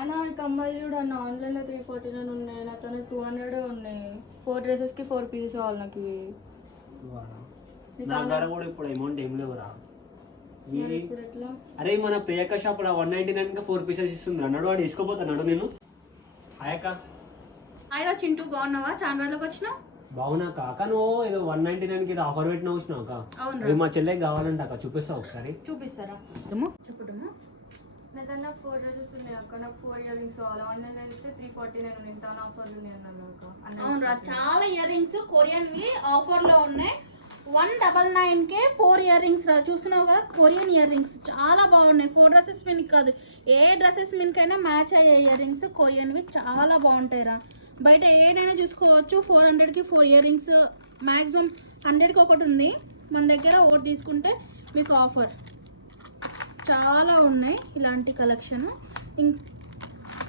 అన్న ఈ కమ్మలు చూడన్న ఆన్లైన్లో 349 ఉన్నాయి, నా తను 200 ఉన్నాయి. 4 డ్రెస్సెస్కి 4 పీసెస్ కావాలి నాకు. ఇవి నా దగ్గర కూడా ఇప్పుడు అమౌంట్ ఏం లేవురా. ఇప్పుడు ఎట్లా? అరే మన ప్రియాంక షాప్ 199 4 పీసెస్ ఇస్తుంది అన్నాడు, వాడు తీసుకోపోతున్నాడు. నేను హాయక్క. హాయ్రా చింటూ, బాగున్నావా? చాలా రోజులకు వచ్చినావు. బాగున్నా అక్క. నువ్వు ఏదో 199కి ఆఫర్ పెట్టినా వచ్చినావు అక్క. అవును, మా చెల్లెకి కావాలంట అక్క, చూపిస్తావు ఒకసారి? చూపిస్తారా? చెప్పడము నా తన 4 డ్రెస్సెస్ ఉన్నాయి అక్క, నాకు 4 ఇయర్ రింగ్స్ కావాలి. ఆన్లైన్లో ఇస్తే 349 ఉన్నాయి, తన ఆఫర్లు ఉన్నాయి అన్నాను అక్క. అవునరా, చాలా ఇయర్ రింగ్స్ కొరియన్వి ఆఫర్లో ఉన్నాయి. 199కే 4 ఇయర్ రింగ్స్ రా. చూస్తున్నావు కదా, కొరియన్ ఇయర్ రింగ్స్ చాలా బాగున్నాయి. 4 డ్రెస్సెస్ మీన్కి కాదు, ఏ డ్రెస్సెస్ మీన్కైనా మ్యాచ్ అయ్యే ఇయర్ రింగ్స్ కొరియన్వి చాలా బాగుంటాయి రా. బయట ఏదైనా చూసుకోవచ్చు. 400కి 4 ఇయర్ రింగ్స్, మ్యాక్సిమం 100కి ఒకటి ఉంది. మన దగ్గర ఒకటి తీసుకుంటే మీకు ఆఫర్ చాలా ఉన్నాయి. ఇలాంటి కలెక్షన్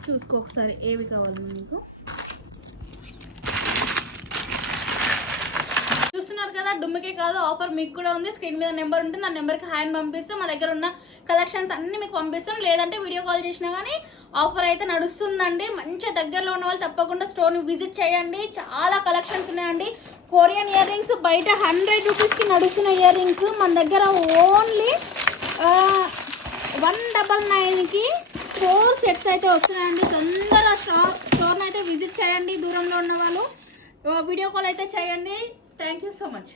చూసుకో ఒకసారి, ఏవి కావాలి మీకు. చూస్తున్నారు కదా, డుమ్మికే కాదు ఆఫర్ మీకు కూడా ఉంది. స్క్రీన్ మీద నెంబర్ ఉంటుంది, ఆ నెంబర్కి హ్యాండ్ పంపిస్తాం. మా దగ్గర ఉన్న కలెక్షన్స్ అన్ని మీకు పంపిస్తాం. లేదంటే వీడియో కాల్ చేసినా కానీ ఆఫర్ అయితే నడుస్తుందండి. మంచిగా దగ్గరలో ఉన్న వాళ్ళు తప్పకుండా స్టోర్ని విజిట్ చేయండి. చాలా కలెక్షన్స్ ఉన్నాయండి. కొరియన్ ఇయర్ రింగ్స్ బయట 100 రూపీస్కి నడుస్తున్న ఇయర్ రింగ్స్ మన దగ్గర ఓన్లీ 199కి 4 సెట్స్ అయితే వస్తున్నాయండి. తొందరగా స్టోర్ని అయితే విజిట్ చేయండి. దూరంలో ఉన్న వాళ్ళు వీడియో కాల్ అయితే చేయండి. Thank you so much.